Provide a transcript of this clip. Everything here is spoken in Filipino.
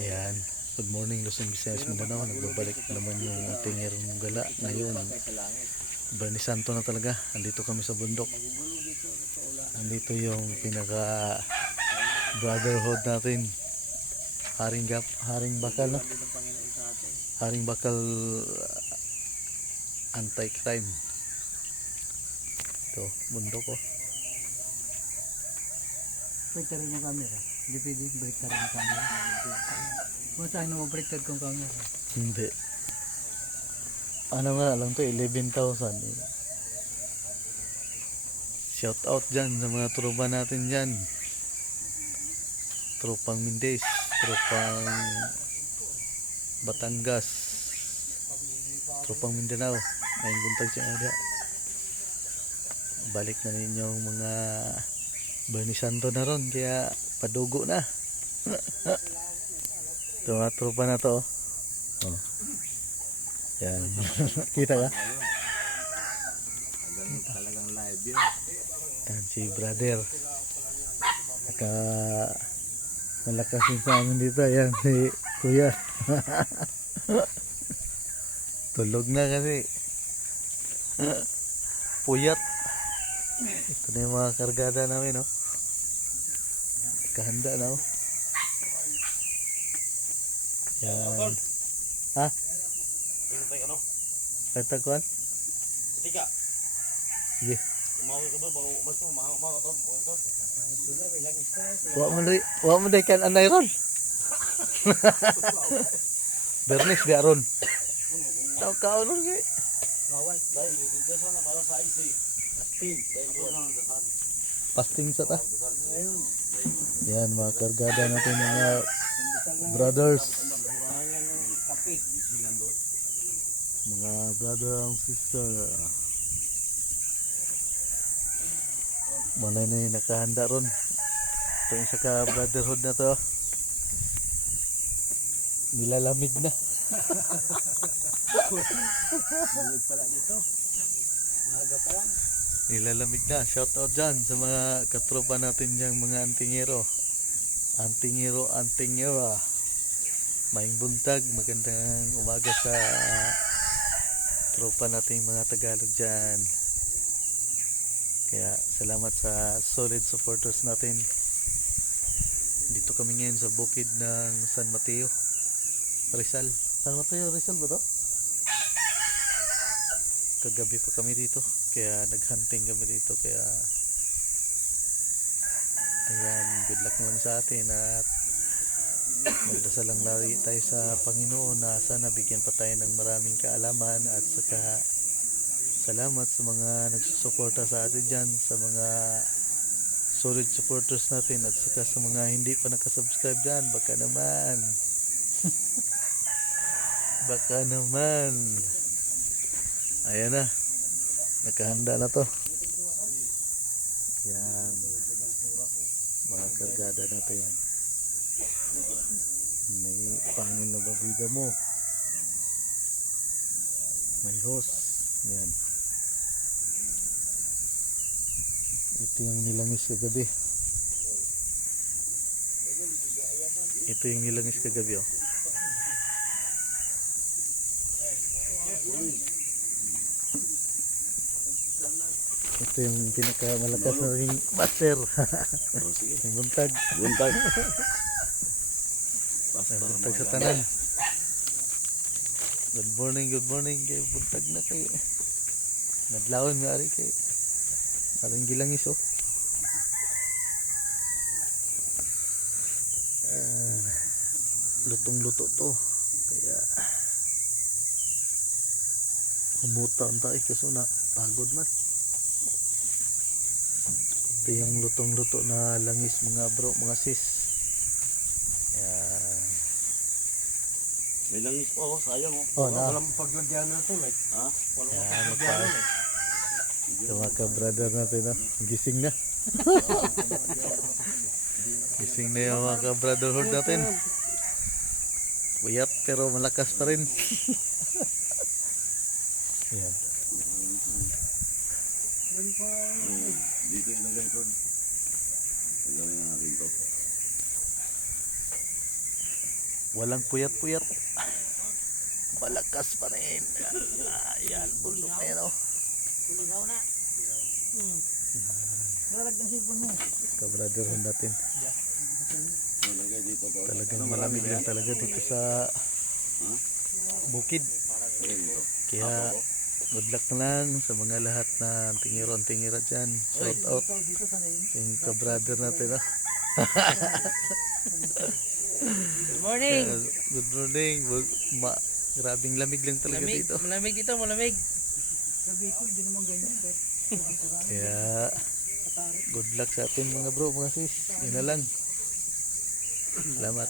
Ayan. Good morning Luzon, Visayas, Mindanao. Nagbabalik naman yung ating Herong Gala. Ngayon, Bernie Santo na talaga. Andito kami sa bundok. Andito yung pinaka brotherhood natin. Haring Bakal, no? Haring Bakal anti-crime. Ito, bundok, oh. Baliktad yung camera. Hindi pwede baliktad yung camera. Kung saan na mabaliktad kong camera? Hindi. Ano nga lang to, 11,000 eh. Shout out dyan sa mga tropa natin dyan. Tropang Mindes, tropang Batangas, tropang Mindanao. Ngayong buntag siya nga. Balik na ninyong mga Bernie Santo na ron, kaya padugo na. Ito mga tropa na to. Oh. Yan. Kita ka? Talagang live yun. Yan si brother. Naka malakas yung sa amin dito. Yan si kuya. Tulog na kasi. Puyat. Ito na yung mga kargada namin, no? Kahanda na, oh. Yan. Ha? Kata kuan? Tika. Sige. Mau ka ba? Mas mahal to. Wa mo day kan anay ron. Bernis bi aron. Tao ka ron kay. Gawai. Dai, dito na para sa IC. Pasting sa ta. Yan mga kargada natin mga brothers. Mga brother and sister. Manay na yung nakahanda ron. Ito yung saka brotherhood na to. Nilalamig na. Nilalamig na. Shout out dyan sa mga katropa natin dyan, mga antingero. Antingera. Maing buntag, magandang umaga sa tropa natin mga Tagalog dyan. Kaya salamat sa solid supporters natin. Dito kami ngayon sa bukid ng San Mateo, Rizal. San Mateo, Rizal ba to? Kagabi pa kami dito, kaya naghunting kami dito. Kaya ayan, good luck naman sa atin at magdasal lang lagi tayo sa Panginoon na sana bigyan pa tayo ng maraming kaalaman. At saka salamat sa mga nagsusuporta sa atin dyan, sa mga solid supporters natin, at saka sa mga hindi pa nakasubscribe dyan. Baka naman baka naman. Ayan na, nakahanda na to. Yan, mga kargada natin. May pangin na babida mo, may hose. Yan, ito yung nilangis kagabi. Ito yung nilangis kagabi, oh. Ito yung pinakamalakas na ring master. Yung buntag. Buntag. Yung buntag sa tanan. Good morning kay buntag na kay nadlawon may ari kay parang gilangis, oh. Lutong-luto to, kaya humuta ang tayo kaso na pagod man. Ito yung lutong-luto na langis mga bro, mga sis. Yan. May langis pa ako, sayang oh. Oh, na. Walang pagyodyan na to, like. Ha? Yan, magpaas. Ito mga ka-brother natin, no? Gising na. Gising na yung mga ka-brotherhood natin. Puyat pero malakas pa rin. Yan. Dito ilagay ko. Pagawin na natin to. Walang puyat-puyat. Malakas pa rin. Ayan, bundok na yan, oh. Lalagyan sipon mo. Kabrother natin. Nalagay dito to. Talagang malamig lang talaga dito sa bukid. Kaya good luck na lang sa mga lahat na tingiron-tingira dyan. Shout out Dito sa nain. sa yung kabrother natin. Oh. Good morning. Good morning. Grabing lamig lang talaga Malamig, dito. malamig dito, malamig. Sa Bicol, di naman ganyan. Kaya good luck sa atin mga bro, mga sis. Yun na lang. Salamat.